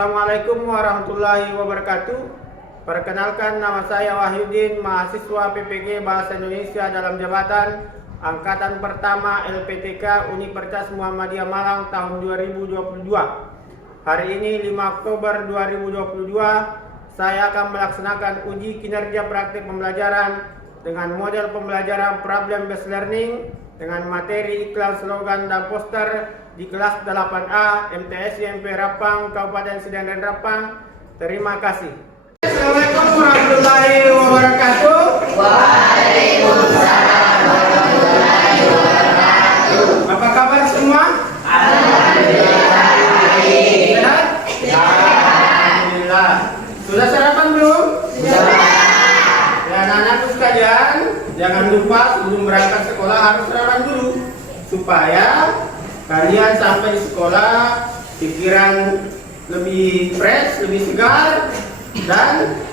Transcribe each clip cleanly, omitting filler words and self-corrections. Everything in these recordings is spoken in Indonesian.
Assalamualaikum warahmatullahi wabarakatuh. Perkenalkan, nama saya Wahyudin, mahasiswa PPG Bahasa Indonesia dalam jabatan Angkatan Pertama LPTK Universitas Muhammadiyah Malang tahun 2022. Hari ini 5 Oktober 2022, saya akan melaksanakan uji kinerja praktik pembelajaran dengan model pembelajaran problem based learning dengan materi iklan, slogan, dan poster di kelas 8A MTS YMP Rapang, Kabupaten Sedang dan Rapang. Terima kasih. Assalamualaikum warahmatullahi wabarakatuh. Waalaikumsalam warahmatullahi wabarakatuh. Apa kabar semua? Alhamdulillah baik. Sehat? Alhamdulillah. Sudah sarapan belum? Sudah. Ya, anak-anakku sekalian, jangan lupa sebelum berangkat sekolah harus sarapan dulu supaya kalian sampai di sekolah pikiran lebih fresh, lebih segar, dan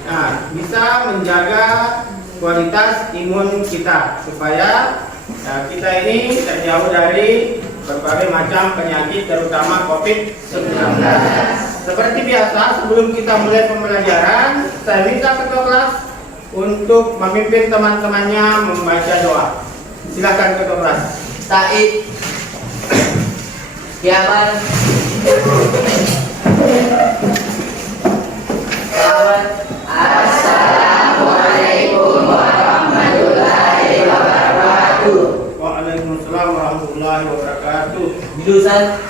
bisa menjaga kualitas imun kita supaya kita ini terjauh dari berbagai macam penyakit terutama COVID-19. Seperti biasa, sebelum kita mulai pembelajaran, saya minta ketua kelas untuk memimpin teman-temannya membaca doa. Silakan ketua kelas. Said Kiaman Assalamualaikum warahmatullahi wabarakatuh. Waalaikumsalam warahmatullahi wabarakatuh. Jurusan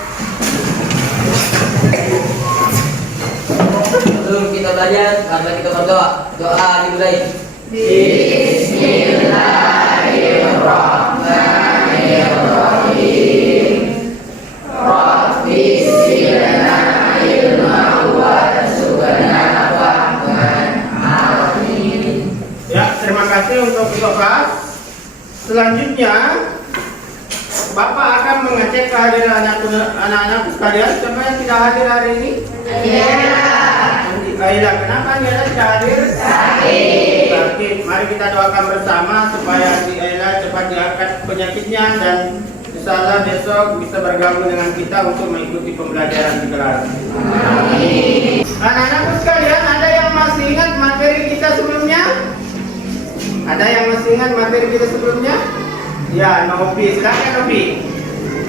sebelum kita belajar, mari kita berdoa. Doa dimulai. Bismillahirrahmanirrahim. Rabbi zidna ilma warzuqna fahman. Amin. Ya, terima kasih untuk ketua kelas. Selanjutnya, Bapak akan mengecek kehadiran anak-anak sekalian. Siapa yang tidak hadir hari ini? Aida, kenapa Aida tidak hadir? Sakit. Mari kita doakan bersama supaya Aida cepat diangkat penyakitnya dan insya Allah besok bisa bergabung dengan kita untuk mengikuti pembelajaran di kelas. Amin. Anak-anakku sekalian, ada yang masih ingat materi kita sebelumnya? Ada yang masih ingat materi kita sebelumnya? Ya, Novi, silakan Novi.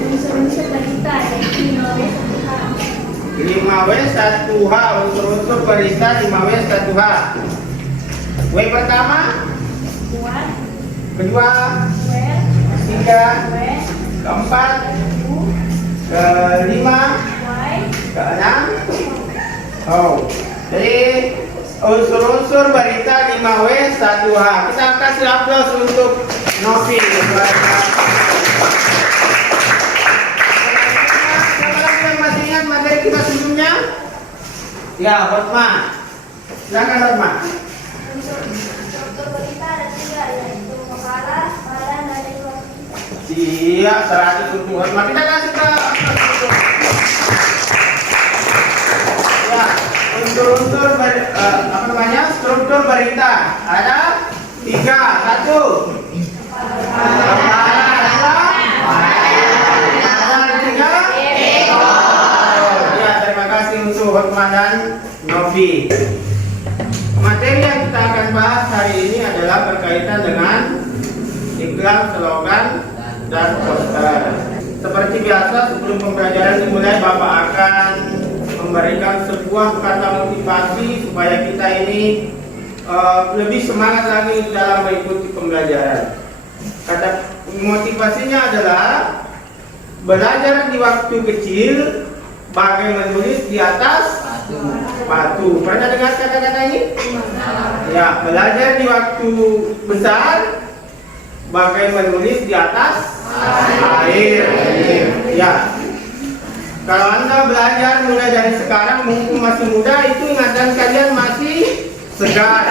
Unsur-unsur barista yaitu 5W1H, unsur-unsur barista 5W1H. W pertama, kuat, kedua, well, ketiga, well, keempat, u, kelima, y, keenam. Jadi unsur-unsur barista 5W1H. Kita kasih aplaus untuk Novi. Masih ingat materi kita sebelumnya? Ya, Hotma. Silakan Hotma. unsur barista ada 3 yaitu kepala, badan, dan ekor. Iya, 100 untuk Hotma. Kita kasih ke ya, unsur-unsur struktur barista ada 3. 1. Hotman dan Novi. Materi yang kita akan bahas hari ini adalah berkaitan dengan iklan, slogan, dan poster. Seperti biasa, sebelum pembelajaran dimulai, Bapak akan memberikan sebuah kata motivasi supaya kita ini lebih semangat lagi dalam mengikuti pembelajaran. Kata motivasinya adalah belajar di waktu kecil bagai menulis di atas batu. Pernah dengar kata-kata ini? Ya, belajar di waktu besar bagai menulis di atas air. Ya. Kalau Anda belajar mulai dari sekarang, mumpung masih muda, itu ingatan kalian masih segar,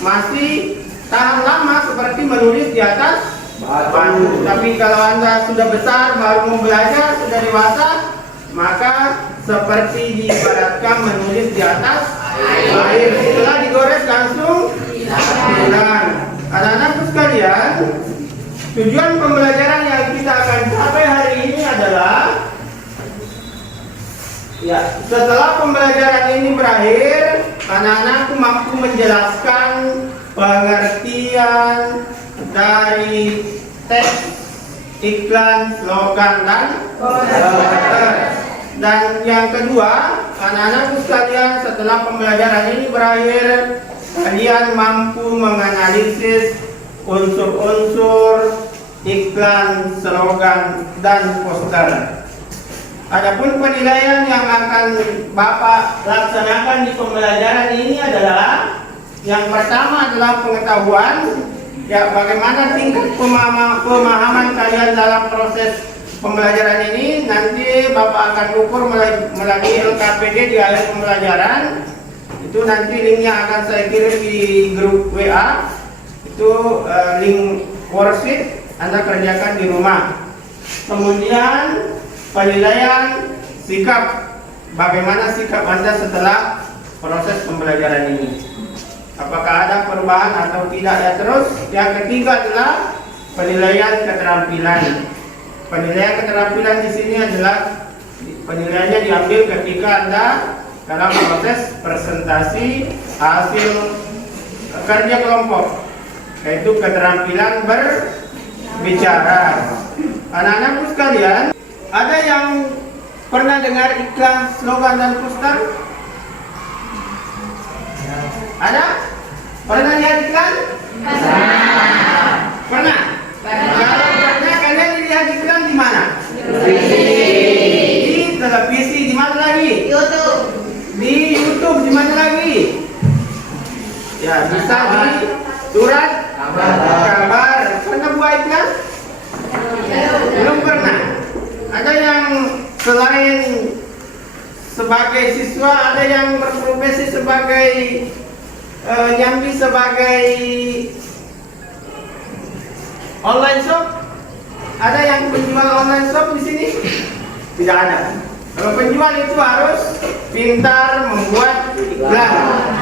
masih tahan lama seperti menulis di atas batu. Tapi kalau Anda sudah besar, baru mau belajar, sudah dewasa, maka seperti diibaratkan menulis di atas air. Setelah digores langsung hilang. Anak-anakku sekalian, tujuan pembelajaran yang kita akan capai hari ini adalah Ya, setelah pembelajaran ini berakhir, anak-anak mampu menjelaskan pengertian dari teks, iklan, slogan, dan poster. Dan yang kedua, anak-anakku sekalian, setelah pembelajaran ini berakhir, kalian mampu menganalisis unsur-unsur iklan, slogan, dan poster. Adapun penilaian yang akan Bapak laksanakan di pembelajaran ini adalah yang pertama adalah pengetahuan, ya bagaimana tingkat pemahaman kalian dalam proses pembelajaran ini. Nanti Bapak akan ukur melalui LKPD di akhir pembelajaran. Itu nanti linknya akan saya kirim di grup WA. Itu link worksheet, Anda kerjakan di rumah. Kemudian penilaian sikap, bagaimana sikap Anda setelah proses pembelajaran ini, apakah ada perubahan atau tidak ya. Terus yang ketiga adalah penilaian keterampilan. Penilaian keterampilan di sini adalah penilaiannya diambil ketika Anda dalam proses presentasi hasil kerja kelompok, yaitu keterampilan berbicara. Anak-anakku sekalian, ada yang pernah dengar iklan, slogan, dan poster? Ada? Pernah lihat iklan? Pernah? Kalau pernah, kalian lihat iklan di mana? Di televisi. Di mana lagi? YouTube. Di YouTube. Di mana lagi? Ya, bisa di surat kabar. Pernah buat iklan? Belum pernah. Ada yang selain sebagai siswa, ada yang berprofesi sebagai nyambi sebagai online shop. Ada yang penjual online shop di sini? Tidak ada. Kalau penjual itu harus pintar membuat iklan.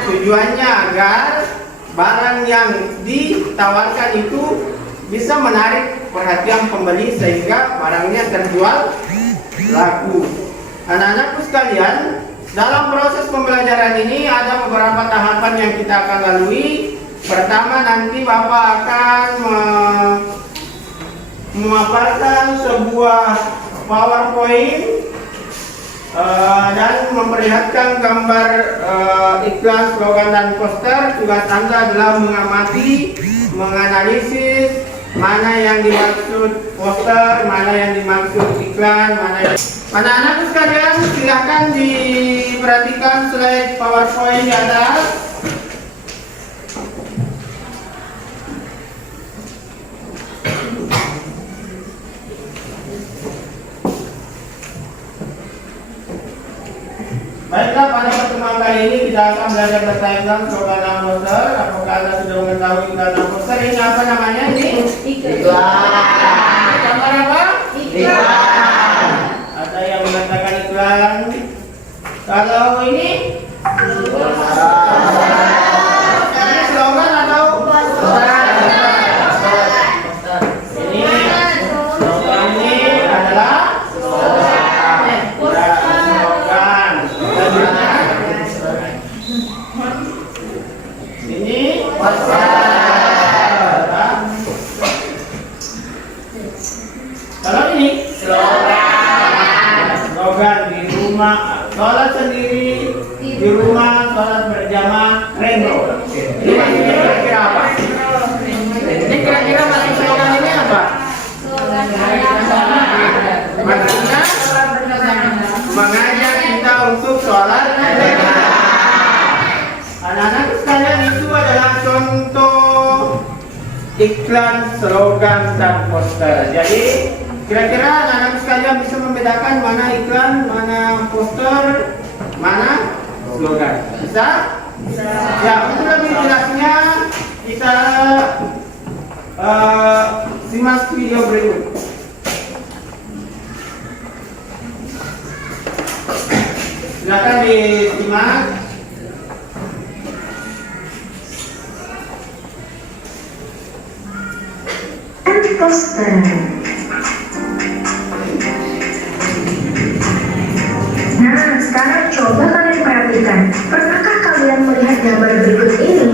Tujuannya agar barang yang ditawarkan itu bisa menarik perhatian pembeli sehingga barangnya terjual laku. Anak-anakku sekalian, dalam proses pembelajaran ini ada beberapa tahapan yang kita akan lalui. Pertama, nanti Bapak akan memaparkan sebuah PowerPoint dan memperlihatkan gambar iklan, slogan, dan poster. Tugas Anda adalah mengamati, menganalisis mana yang dimaksud poster, mana yang dimaksud iklan, mana yang... Anak-anakku sekalian, silakan diperhatikan slide PowerPoint di atas. Baiklah, pada pertemuan kali ini kita akan belajar tentang slogan dan poster. Apakah Anda sudah mengetahui iklan dan poster? Ini apa namanya ini? Iklan. Gambar apa? Iklan. Ada yang mengatakan iklan. Kalau ini? Ini slogan atau? Ini slogan ini adalah slogan. Ini kalau ini slogan di rumah, sholat sendiri di rumah, sholat berjamaah, rainbow. Ini maksudnya kira-kira apa? Ini kira-kira maksud slogan ini apa? Maksudnya mengajak kita untuk sholat berjamaah. Anak-anak sekalian, itu adalah contoh iklan, slogan, dan poster. Jadi kira-kira anak-anak sekalian bisa membedakan mana iklan, mana poster, mana slogan? Bisa? Ya, untuk lebih jelasnya kita simak video berikut. Silakan disimak. Poster. Nah, coba kalian perhatikan. Pernahkah kalian melihat gambar berikut ini?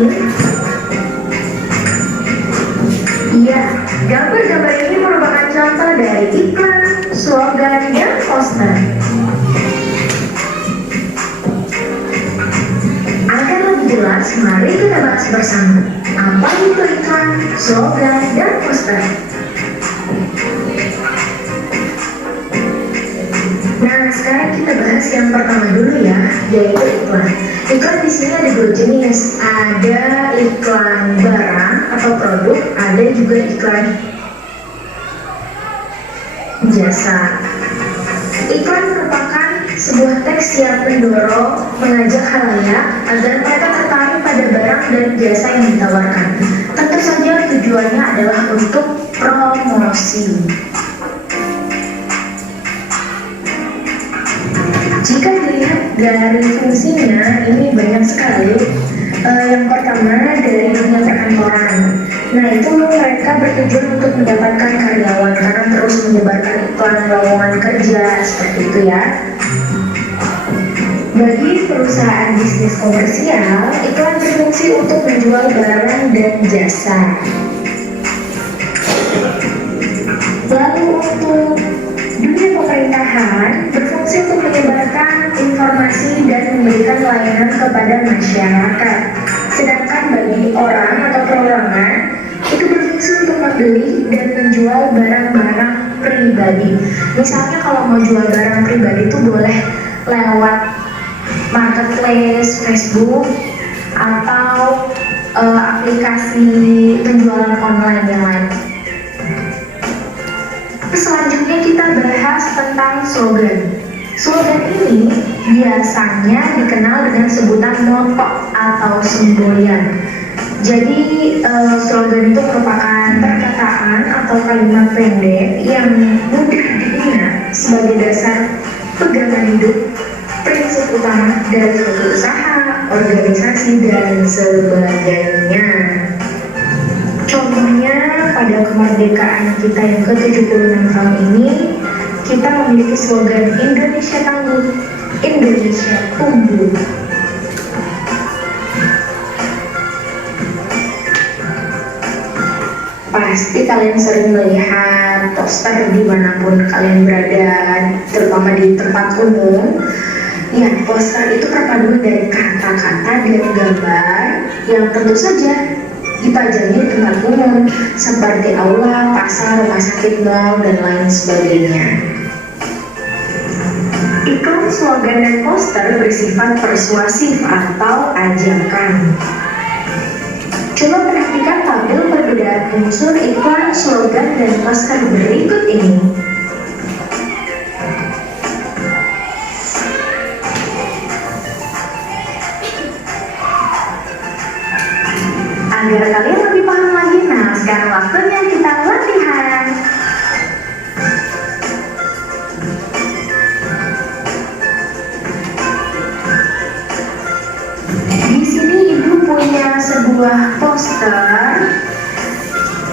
Iya, gambar-gambar ini merupakan contoh dari iklan, slogan, dan poster. Agar lebih jelas, mari kita bahas bersama. Apa itu iklan, slogan, dan poster? Nah, sekarang kita bahas yang pertama dulu ya, yaitu iklan. Iklan di sini ada dua jenis, ada iklan barang atau produk, ada juga iklan jasa. Iklan merupakan sebuah teks yang mendorong, mengajak khalayak agar mereka tertarik pada barang dan jasa yang ditawarkan. Tentu saja tujuannya adalah untuk promosi. Jika dilihat dari fungsinya, ini banyak sekali. Yang pertama dari dunia perkantoran. Nah, itu mereka bertujuan untuk mendapatkan karyawan karena terus menyebarkan iklan lowongan kerja seperti itu ya. Bagi perusahaan bisnis komersial, iklan berfungsi untuk menjual barang dan jasa. Lalu untuk dunia pemerintahan berfungsi untuk menyebarkan informasi dan memberikan layanan kepada masyarakat. Sedangkan bagi orang atau perorangan itu berfungsi untuk membeli dan menjual barang-barang pribadi. Misalnya kalau mau jual barang pribadi itu boleh lewat marketplace, Facebook, atau aplikasi penjualan online yang lain. Selanjutnya kita bahas tentang slogan. Slogan ini biasanya dikenal dengan sebutan motto atau semboyan. Jadi slogan itu merupakan perkataan atau kalimat pendek yang mudah diingat sebagai dasar pegangan hidup, prinsip utama dari suatu usaha, organisasi, dan sebagainya. Contohnya pada kemerdekaan kita yang ke-76 tahun ini, kita memiliki slogan Indonesia Tangguh, Indonesia Tumbuh. Pasti kalian sering melihat poster dimanapun kalian berada, terutama di tempat umum. Ya, poster itu perpaduan dari kata-kata dan gambar yang tentu saja dipajangi di tempat umum seperti aula, pasar, rumah sakit, mal, dan lain sebagainya. Iklan, slogan, dan poster bersifat persuasif atau ajakan. Coba perhatikan tabel perbedaan unsur iklan, slogan, dan poster berikut ini. Agar kalian lebih paham lagi, nah sekarang waktunya kita latihan. Di sini ibu punya sebuah poster,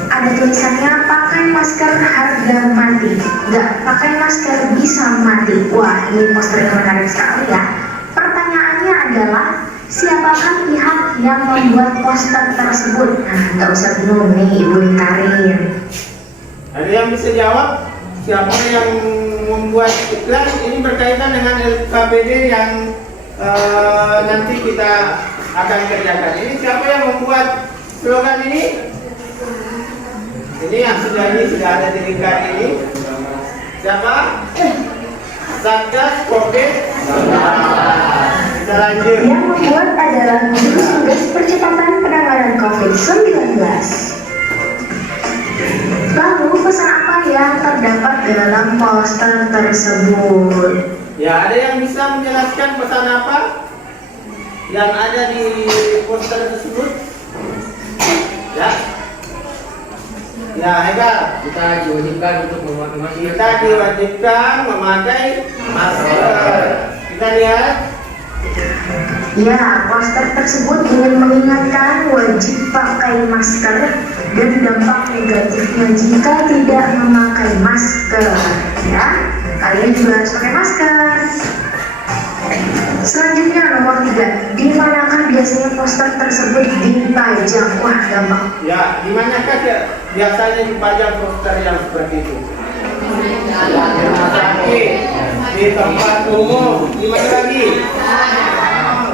ada tulisannya pakai masker harga mati, nggak pakai masker bisa mati. Wah, ini posternya menarik sekali ya. Pertanyaannya adalah, siapakah pihak yang membuat poster tersebut? Nah, nggak usah bingung nih, ibu Karin. Ada yang bisa jawab? Siapa yang membuat iklan? Ini berkaitan dengan LKPD yang nanti kita akan kerjakan. Ini siapa yang membuat slogan ini? Ini yang sudah ada di lingkar ini. Siapa? Satgas COVID-19. Kita lanjut. Yang membuat adalah gugus tugas percepatan penanganan COVID-19. Lalu pesan apa yang terdapat dalam poster tersebut? Ya, ada yang bisa menjelaskan pesan apa yang ada di poster tersebut? Ya. Ya, Haikal. Kita diwajibkan untuk memakai masker. Kita diwajibkan memakai masker. Kita lihat. Ya, poster tersebut ingin mengingatkan wajib pakai masker dan dampak negatifnya jika tidak memakai masker. Ya, kalian juga harus pakai masker. juga, di manakah biasanya poster tersebut dipajang? Wah, gampang. Ya, di manakah biasanya dipajang poster yang seperti itu? Di rumah sakit, di tempat umum, di mana lagi?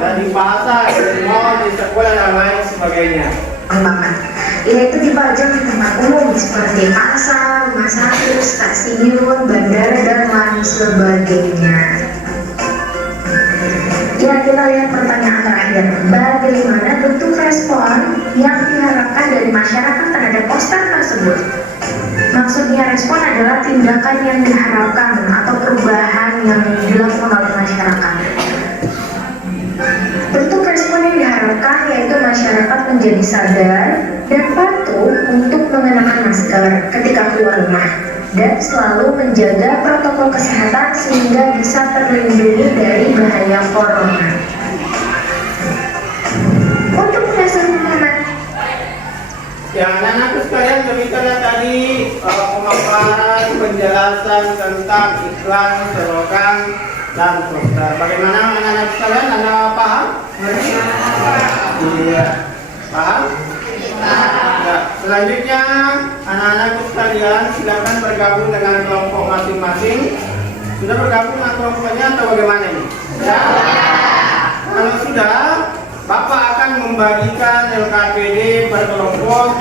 Dan di pasar, di mall, di sekolah dan lain sebagainya. Banget. Yaitu dipajang di tempat umum seperti pasar, rumah sakit, stasiun, bandara, dan lain sebagainya. Ya, kita lihat pertanyaan terakhir. Bagaimana bentuk respon yang diharapkan dari masyarakat terhadap poster tersebut? Maksudnya respon adalah tindakan yang diharapkan atau perubahan yang dilakukan oleh masyarakat. Bentuk respon yang diharapkan yaitu masyarakat menjadi sadar dan patuh untuk mengenakan masker ketika keluar rumah dan selalu menjaga protokol kesehatan sehingga bisa terlindungi dari bahaya corona. Untuk penjelasan Muhammad, Ya, anak-anakku sekalian, demikianlah tadi pemaparan penjelasan tentang iklan, slogan, dan poster. Bagaimana anak-anak sekalian? Anda paham? Iya, paham? Ya, selanjutnya anak-anakku sekalian silakan bergabung dengan kelompok masing-masing. Sudah bergabung dengan kelompoknya atau bagaimana ini? Ya. Kalau sudah, Bapak akan membagikan LKPD per kelompok.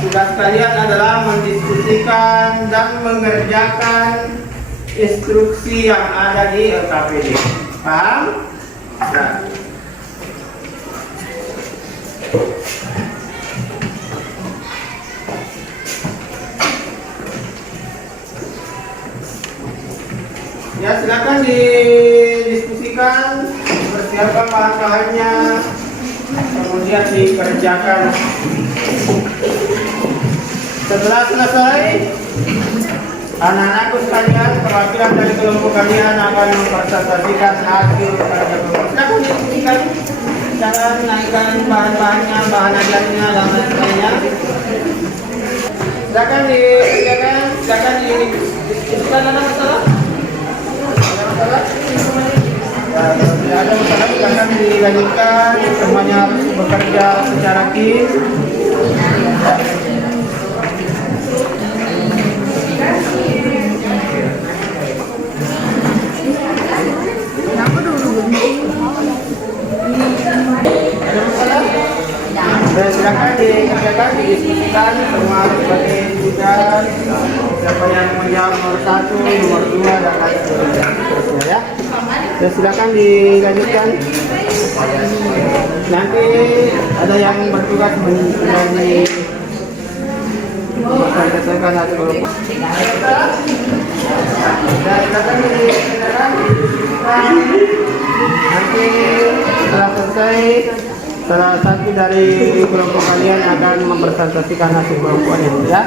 Tugas kalian adalah mendiskusikan dan mengerjakan instruksi yang ada di LKPD. Paham? Ya. Ya, silakan didiskusikan, persiapkan bahan-bahannya, kemudian dikerjakan. Setelah selesai, anak-anakku sekalian, perwakilan dari kelompok kalian akan mempresentasikan hasil kerja kelompok. Silakan diskusikan, jangan naikkan bahan-bahannya, bahan ajarnya, dan lain sebagainya. Silakan didiskusikan. Ada masalah? Ya, tidak ada masalah, silakan dilanjutkan. Semuanya harus bekerja secara tim. Dan silakan dikerjakan, didiskusikan, semua harus bagi tugas. Siapa yang menjawab nomor 1, nomor 2, dan lain sebagainya. Ya. Dan silakan dilanjutkan. Nanti ada yang bertugas menjadi mempresentasikan hasil kelompok. Dan silakan didiskusikan. Nanti setelah selesai, salah satu dari kelompok kalian akan mempresentasikan hasil kelompoknya, ya.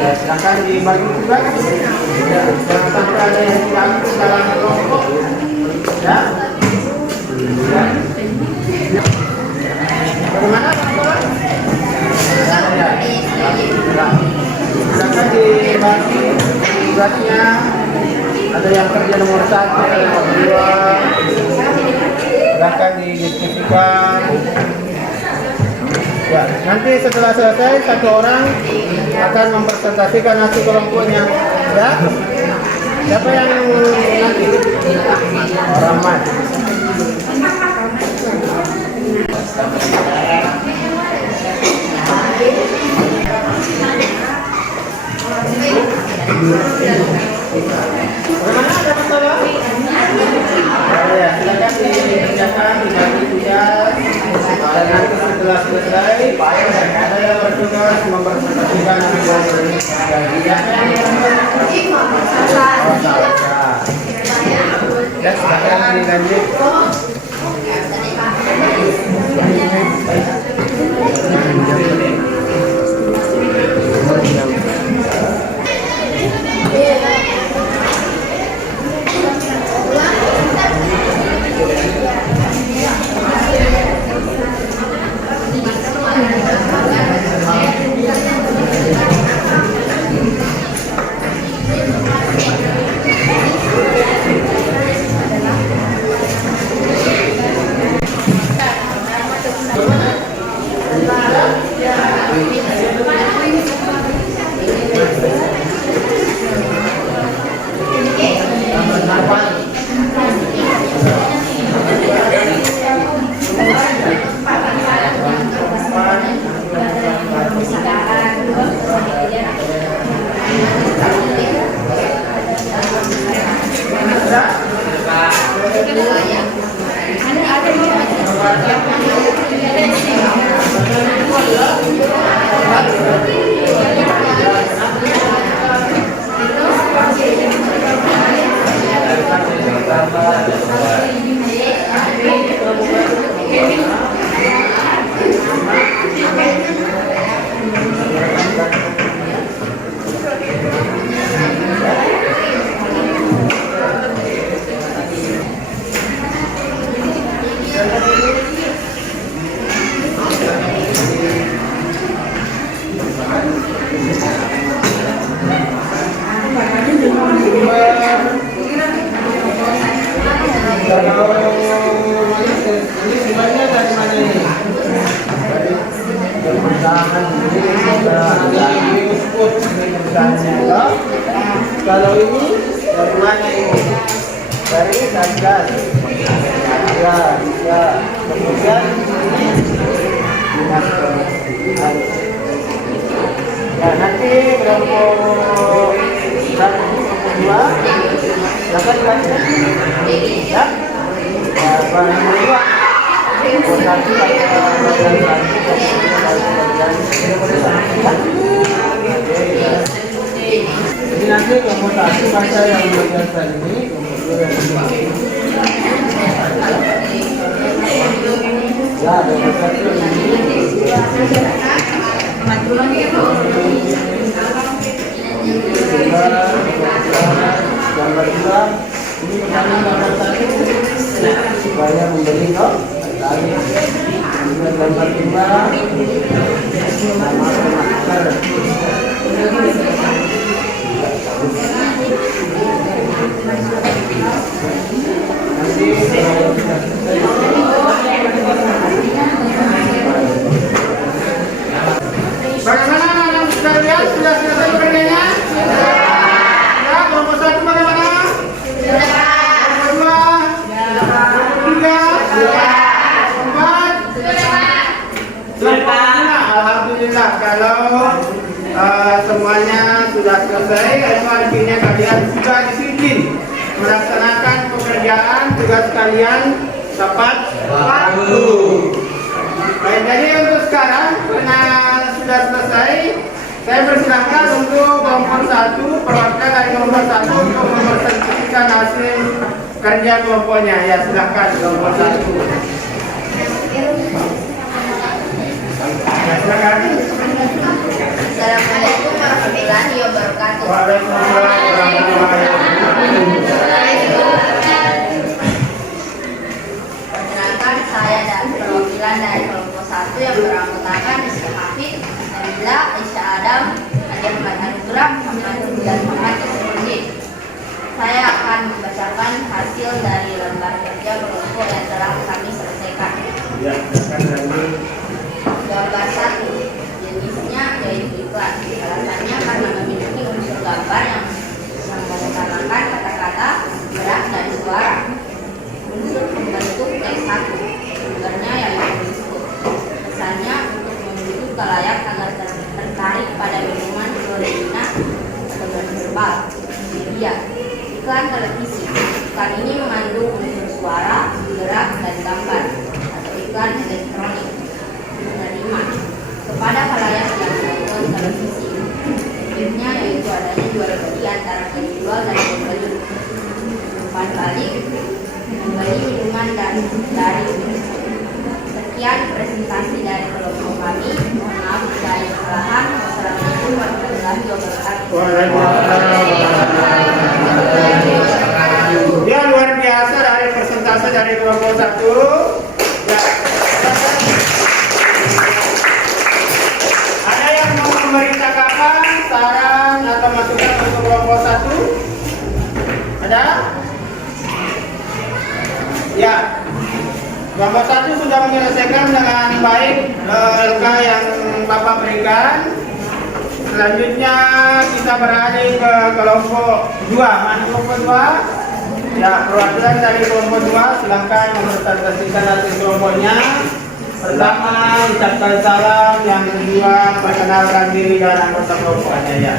Ya, silakan dibagi tugas. Ya, jangan sampai ada yang tidak aktif dalam kelompok. Ya. Ya. Bagaimana, teman-teman? Ya. Silakan dibagi tugasnya. Ada yang kerja nomor 1, nomor 2. Silakan didiskusikan. Ya, nanti setelah selesai satu orang akan mempresentasikan hasil kelompoknya. Ya, siapa yang nanti? Rahmat. Bagaimana, ada masalah? Ya, silakan dikerjakan, dibagi tugas. Dan nanti setelah selesai, ada yang bertugas mempresentasikan hasil kelompoknya. Ya, silakan dilanjut. Kalau ini dari mana ini? Dari Satgas. Ya, ya. Kemudian ini dinas kebersihan. Ya, nanti kelompok 1, kelompok 2 dapat dikasih ya. Ya, barang kedua kelompok 1 jadi nanti kelompok 1 baca yang bagian tadi ini, kelompok 2 yang ini. Ya, kelompok 1 yang ini. Gambar 2 ini pertanyaan gambar 1 supaya memberi kok tadi gambar 2 nama pemasker. Nanti kalau sudah bagaimana anak sekalian, sudah selesai pekerjaannya? Ya, kelompok 1 bagaimana? Kelompok 2? Kelompok 3? Kelompok 4? Alhamdulillah, kalau semuanya sudah selesai, itu artinya kalian sudah disiplin melaksanakan pekerjaan tugas kalian tepat waktu. Baik, jadi untuk sekarang karena sudah selesai, saya persilahkan untuk kelompok 1, perwakilan dari kelompok 1 untuk mempresentasikan hasil kerja kelompoknya. Ya, silakan kelompok 1. Ya, silakan. Assalamualaikum warahmatullahi wabarakatuh. Waalaikumsalam warahmatullahi wabarakatuh. Perkenalkan, saya dan perwakilan dari kelompok 1 yang beranggotakan Rizky Hafid, Nabila, Aisyah Adam, Adi Ahmad Anugrah, Muhammad dan Muhammad Ismail. Saya akan membacakan hasil dari lembar kerja kelompok yang telah kami selesaikan. Ya, silakan lagi. Gambar 1, jenisnya yaitu iklan. Alasannya karena memiliki unsur gambar yang mengutamakan kata-kata, gerak, dan suara. Unsur pembentuk teks 1, sumbernya yaitu disebut. Pesannya untuk membentuk kelayak agar tertarik pada minuman Florina atau verbal. Media, iklan televisi. Iklan ini mengandung unsur suara, gerak, dan gambar atau iklan elektronik. Menerima kepada khalayak yang menonton televisi. Motifnya yaitu adanya jual beli antara penjual dan pembeli. Umpan balik, membeli minuman dari sekian presentasi dari kelompok kami. Mohon maaf jika ada kesalahan. Wassalamualaikum warahmatullahi wabarakatuh. Ya, luar biasa dari persentase dari kelompok 1. Ya. Ada yang mau memberi tanggapan, saran atau masukan untuk kelompok 1? Ada? Ya. Kelompok 1 sudah menyelesaikan dengan baik LK yang Bapak berikan. Selanjutnya kita beralih ke kelompok 2. Mana kelompok 2? Ya, perwakilan dari kelompok 2 silakan mempresentasikan hasil kelompoknya. Pertama, ucapkan salam. Yang kedua, perkenalkan diri dan anggota kelompoknya ya.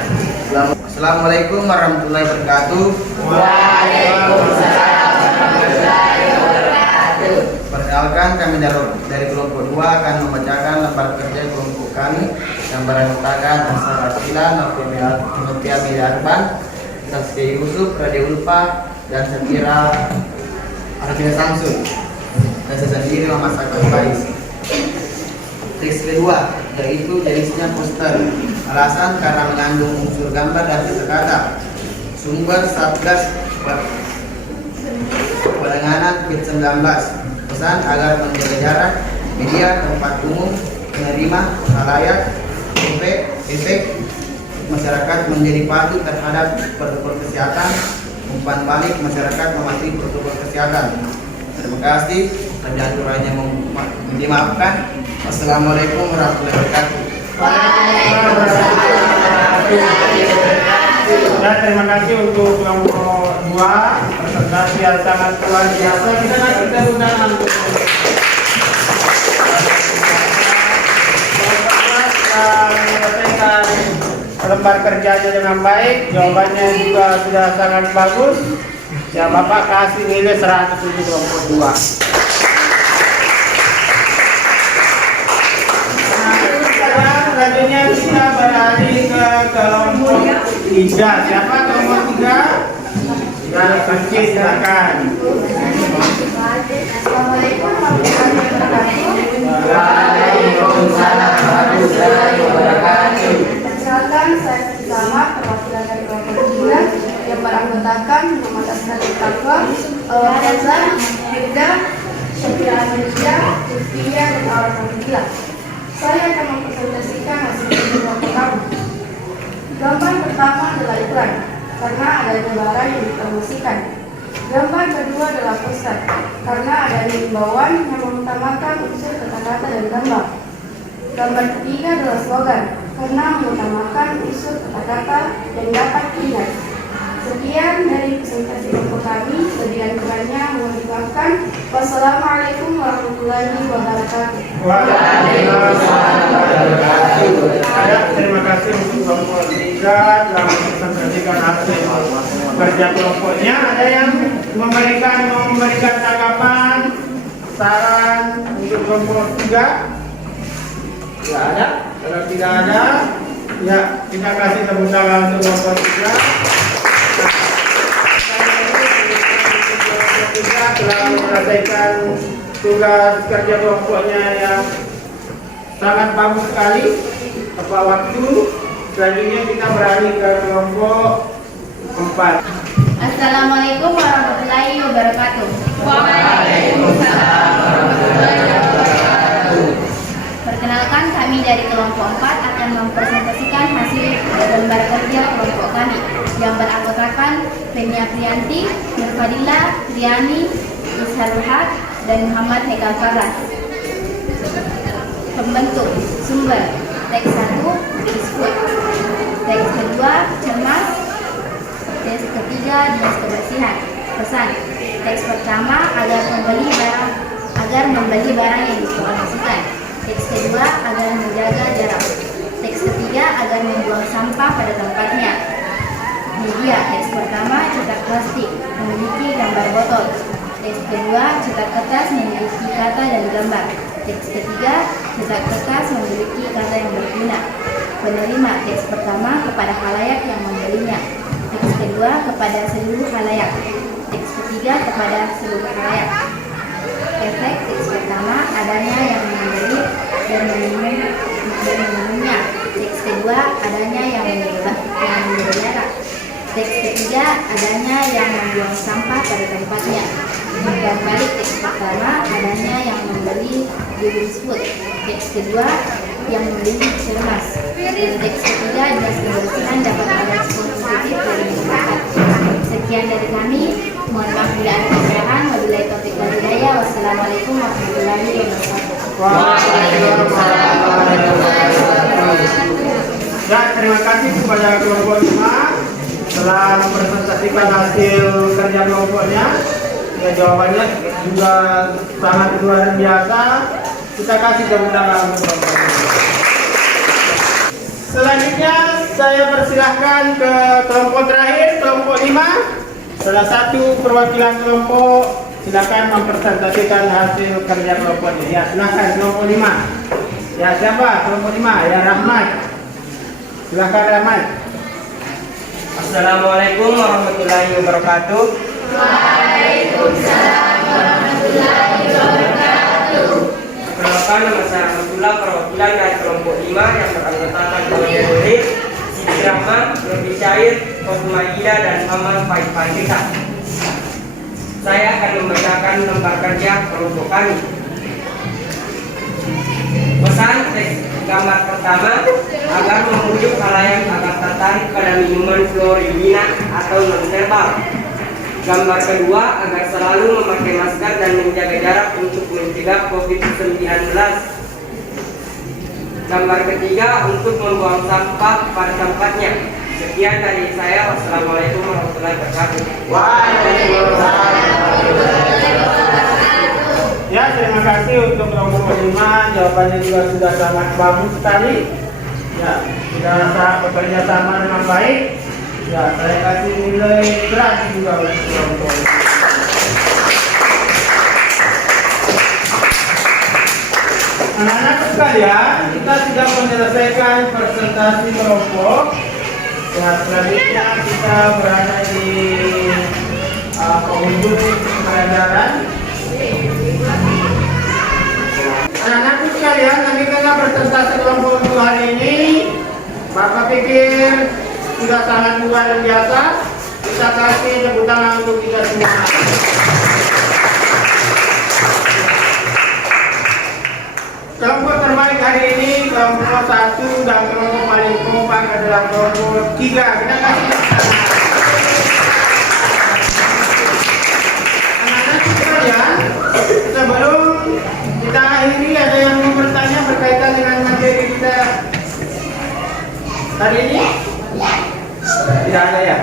Assalamualaikum warahmatullahi wabarakatuh. Waalaikumsalam warahmatullahi wabarakatuh. Perkenalkan, kami dari kelompok 2 akan membacakan lembar kerja kelompok kami yang beranggotakan Ansar Asila, Nofia Midarban, Saskia Yusuf, Radia Ulfa, dan Syakira Arifina Samsul, dan saya sendiri Muhammad Sakar Faiz. Teks kedua yaitu jenisnya poster. Alasan karena mengandung unsur gambar dan kata-kata. Sumber Satgas Penanganan COVID-19. Pesan agar menjaga jarak. Media tempat umum, menerima khalayak, efek masyarakat menjadi patuh terhadap protokol kesehatan. Umpan balik, masyarakat mematuhi protokol kesehatan. Terima kasih. Dan kurangnya dimaafkan. Wassalamualaikum warahmatullahi wabarakatuh. Waalaikumsalam warahmatullahi wabarakatuh. Dan terima kasih untuk kelompok 2 presentasi yang sangat luar biasa. Kita nanti undangan untuk menyelesaikan lembar kerjanya dengan baik. Jawabannya juga sudah sangat bagus. Ya, Bapak kasih nilai 100 untuk kelompok 2. Selanjutnya kita beralih ke kelompok 3. Siapa kelompok 3? Dan kunci silakan. Assalamualaikum warahmatullahi wabarakatuh. Waalaikumsalam warahmatullahi wabarakatuh. Perkenalkan, saya Selamat, perwakilan dari kelompok 3 yang beranggotakan Muhammad Asnari Takwa, Hazan, Firda, Syafira Amelia, Lutfia, dan Alhamdulillah. Saya akan mempresentasikan hasil kelompok kami. Gambar pertama adalah iklan, karena adanya barang yang dipromosikan. Gambar kedua adalah poster, karena adanya himbauan yang mengutamakan unsur kata-kata dan gambar. Gambar ketiga adalah slogan, karena mengutamakan unsur kata-kata yang dapat dilihat. Sekian dari presentasi kelompok kami. Sekian kurangnya mohon dimaafkan. Wassalamualaikum warahmatullahi wabarakatuh. Waalaikumsalam warahmatullahi wabarakatuh. Terima kasih untuk kelompok 3 telah mempresentasikan hasil kerja kelompoknya. Ada yang memberikan tanggapan, saran untuk kelompok 3? Tidak ada. Kalau tidak ada, ya kita kasih tepuk tangan untuk kelompok 3. Kita telah menyelesaikan tugas kerja kelompoknya yang sangat bagus sekali tepat waktu. Selanjutnya kita beralih ke kelompok 4. Assalamualaikum warahmatullahi wabarakatuh. Waalaikumsalam warahmatullahi wabarakatuh. Perkenalkan, kami dari kelompok 4 akan mempresentasikan hasil gambar kerja kelompok kami yang beranggotakan Fenia Priyanti, Nurfadila, Riani, Isharul Haq, dan Muhammad Hekal Faras. Pembentuk sumber teks 1 disebut, teks kedua cermas, teks ketiga dinas kebersihan. Pesan teks pertama agar membeli barang yang dipromosikan. Teks kedua agar menjaga jarak. Teks ketiga agar membuang sampah pada tempatnya. Media teks pertama cetak plastik memiliki gambar botol. Teks kedua cetak kertas memiliki kata dan gambar. Teks ketiga cetak kertas memiliki kata yang berguna. Penerima teks pertama kepada khalayak yang membelinya. Teks kedua kepada seluruh khalayak. Teks ketiga kepada seluruh khalayak. Efek teks pertama adanya yang membeli dan meminumnya. Teks kedua adanya yang memelihara. Teks ketiga adanya yang membuang sampah pada tempatnya. Dan balik teks pertama adanya yang membeli Julius Food. Teks kedua yang membeli cermas. Dan teks ketiga dinas kebersihan dapat merespon positif dari masyarakat. Sekian dari kami. Mohon maaf bila ada kesalahan. Wabillahi taufiq wal hidayah. Wassalamualaikum warahmatullahi wabarakatuh. Waalaikumsalam warahmatullahi wabarakatuh. Dan terima kasih kepada kelompok 5 telah mempresentasikan hasil kerja kelompoknya. Ya, jawabannya juga sangat luar biasa. Kita kasih tepuk tangan untuk kelompoknya. Selanjutnya saya persilahkan ke kelompok terakhir, kelompok 5. Salah satu perwakilan kelompok silakan mempresentasikan hasil kerja kelompoknya. Ya, silakan kelompok 5. Ya, siapa kelompok 5? Ya, Rahmat. Silakan Rahmat. Assalamualaikum warahmatullahi wabarakatuh. Waalaikumsalam warahmatullahi wabarakatuh. Perkenalkan, nama saya Rahmatullah, perwakilan dari kelompok 5 yang beranggotakan Muhammad Nurif, Siti Rahman, Nurbi Syair, Fatimah dan Muhammad Faiz Pandita. Saya akan membacakan lembar kerja kelompok kami. Pesan teks gambar pertama agar membujuk khalayak agar tertarik pada minuman fluorina atau non-herbal. Gambar kedua agar selalu memakai masker dan menjaga jarak untuk mencegah COVID-19. Gambar ketiga untuk membuang sampah pada tempatnya. Sekian dari saya. Wassalamualaikum warahmatullahi wabarakatuh. Ya, terima kasih untuk kelompok 5. Jawabannya juga sudah sangat bagus sekali. Ya, sudah bekerja sama dengan baik. Ya, saya kasih nilai berat juga untuk kelompok 5. Anak-anak sekalian, kita sudah menyelesaikan presentasi kelompok. Ya, selanjutnya kita berada di penghujung pembelajaran. Anak-anakku sekalian, kami karena presentasi kelompok untuk hari ini, Bapak pikir sudah sangat luar biasa. Kita kasih tepuk tangan untuk kita semua. Kelompok terbaik hari ini kelompok 1 dan kelompok paling kompak adalah kelompok 3. Kita kasih tepuk tangan. Anak-anak sekalian, sebelum kita akhiri, ada yang mau bertanya berkaitan dengan materi kita hari ini? Tidak ada ya?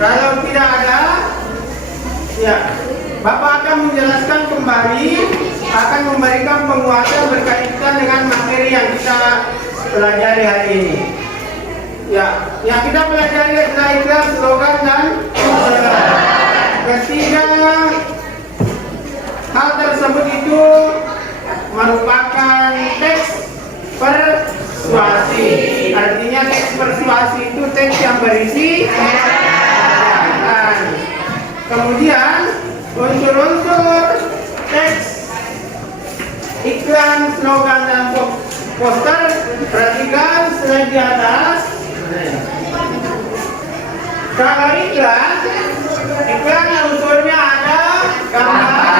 Kalau tidak ada, ya, Bapak akan menjelaskan kembali, akan memberikan penguatan berkaitan dengan materi yang kita pelajari hari ini. Ya, yang kita pelajari adalah ikhlas, slogan, dan ketiga hal tersebut itu merupakan teks persuasi. Artinya teks persuasi itu teks yang berisi pernyataan. Kemudian unsur-unsur teks iklan, slogan, dan poster, perhatikan slide di atas. Kalau iklan yang unsurnya ada gambar,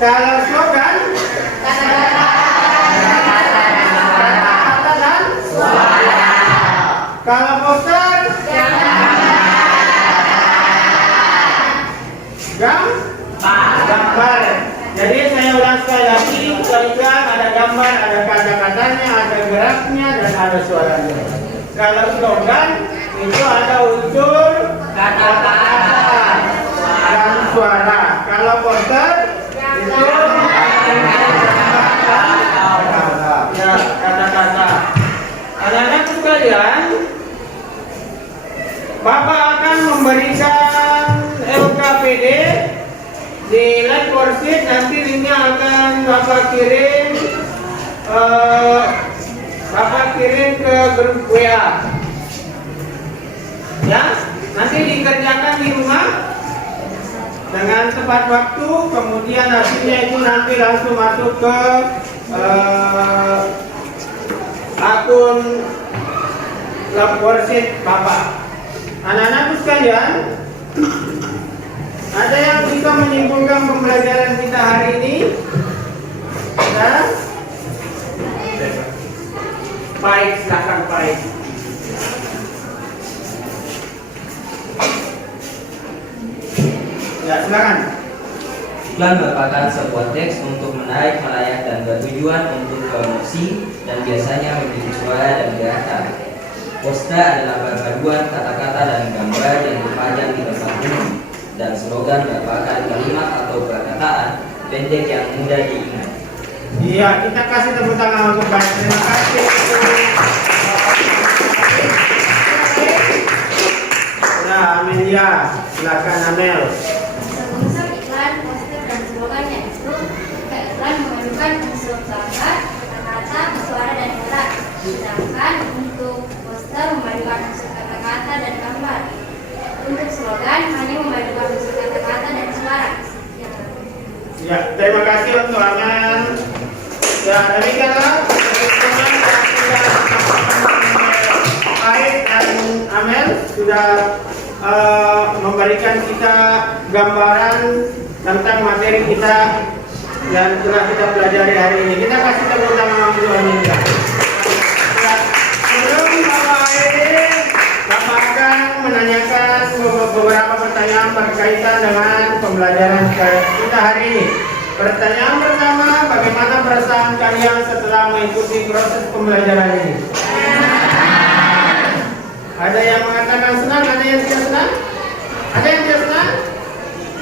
kalau slogan kata-kata dan suara, kalau poster gambar. Jadi saya ulang sekali lagi, iklan ada gambar, ada kata-katanya, ada geraknya, dan ada suaranya. Kalau slogan itu ada unsur kata-kata dan suara. Kalau poster itu ya kata-kata. Anak-anak sekalian, Bapak akan memberikan LKPD di live worksheet. Nanti linknya akan Bapak kirim ke grup WA. Ya, nanti dikerjakan di rumah dengan tepat waktu. Kemudian hasilnya itu nanti langsung masuk ke akun live worksheet Bapak. Anak-anakku sekalian, ada yang bisa menyimpulkan pembelajaran kita hari ini? Ya? Baik, silakan Pak. Ya, silakan. Iklan merupakan sebuah teks untuk menarik, melayak, dan bertujuan untuk promosi dan biasanya memiliki suara dan gerakan. Poster adalah perpaduan kata-kata dan gambar yang dipajang di tempat umum, dan slogan merupakan kalimat atau perkataan pendek yang mudah diingat. Iya, kita kasih tepuk tangan untuk Bapak. Terima kasih. Nah, Amelia, silakan Amel. Unsur iklan, poster, dan slogannya itu iklan memadukan unsur gambar, kata-kata, suara, dan gerak. Sedangkan untuk poster memadukan unsur kata-kata dan gambar. Untuk slogan hanya memadukan unsur kata-kata dan suara. Ya, terima kasih untuk Amel. Ya, demikianlah teman-teman yang sudah Aik dan Amel sudah memberikan kita gambaran tentang materi kita yang telah kita pelajari hari ini. Kita kasih tepuk tangan untuk Amelia. Ya, sebelum Bapak Aik, Bapak akan menanyakan beberapa pertanyaan berkaitan dengan pembelajaran kita hari ini. Pertanyaan pertama, bagaimana perasaan kalian setelah mengikuti proses pembelajaran ini? Ada yang mengatakan senang, ada yang tidak senang? Ada yang tidak senang?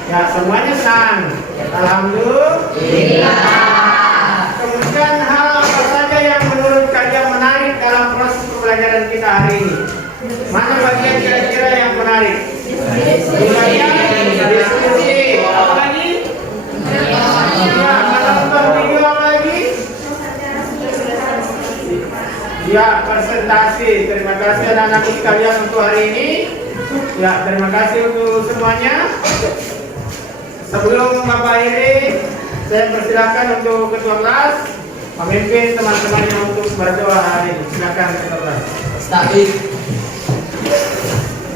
Ya, semuanya senang. Alhamdulillah. Kemudian hal apa saja yang menurut kalian menarik dalam proses pembelajaran kita hari ini? Mana bagian kira-kira yang menarik? Bagian diskusi. Apa lagi? Ya, mana nonton video apa lagi? Ya, presentasi. Terima kasih anak-anak sekalian untuk hari ini. Ya, terima kasih untuk semuanya. Sebelum Bapak akhiri, saya persilakan untuk ketua kelas memimpin teman-temannya untuk berdoa hari ini. Silakan ketua kelas. Stabik.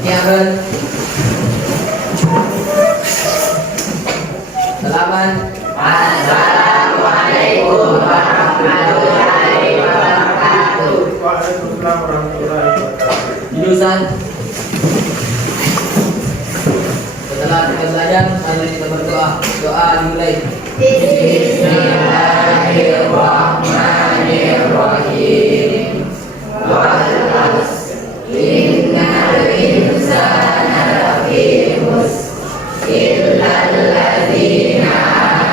Kiaben. Selamat. Assalamualaikum warahmatullahi wabarakatuh. Waalaikumsalam warahmatullahi wabarakatuh. Jurusan. Setelah kita belajar, mari kita berdoa. Doa dimulai. Bismillahirrahmanirrahim. Innal insana lafi khusr illal ladzina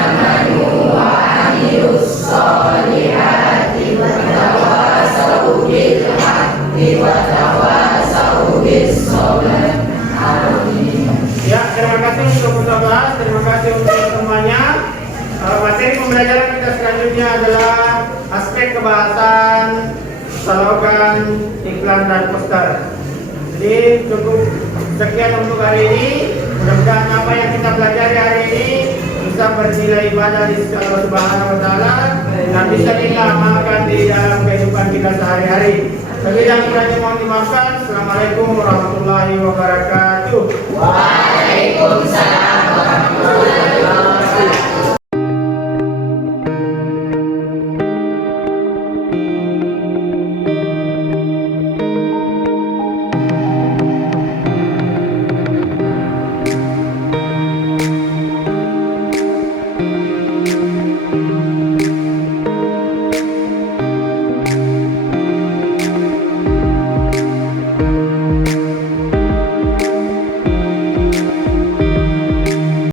amanu wa amilus solihati wa tawassaw bil haqqi wa tawassaw bis sabr. Amin. Ya, terima kasih untuk ketua kelas, terima kasih untuk semuanya. Materi pembelajaran kita selanjutnya adalah aspek kebahasan, slogan, iklan, dan poster. Jadi cukup sekian untuk hari ini. Mudah-mudahan apa yang kita pelajari hari ini bisa bernilai ibadah di sisi Allah Subhanahu wa Ta'ala dan bisa kita amalkan di dalam kehidupan kita sehari-hari. Lebih dan kurangnya mohon dimaafkan. Assalamualaikum warahmatullahi wabarakatuh. Waalaikumsalam warahmatullahi wabarakatuh.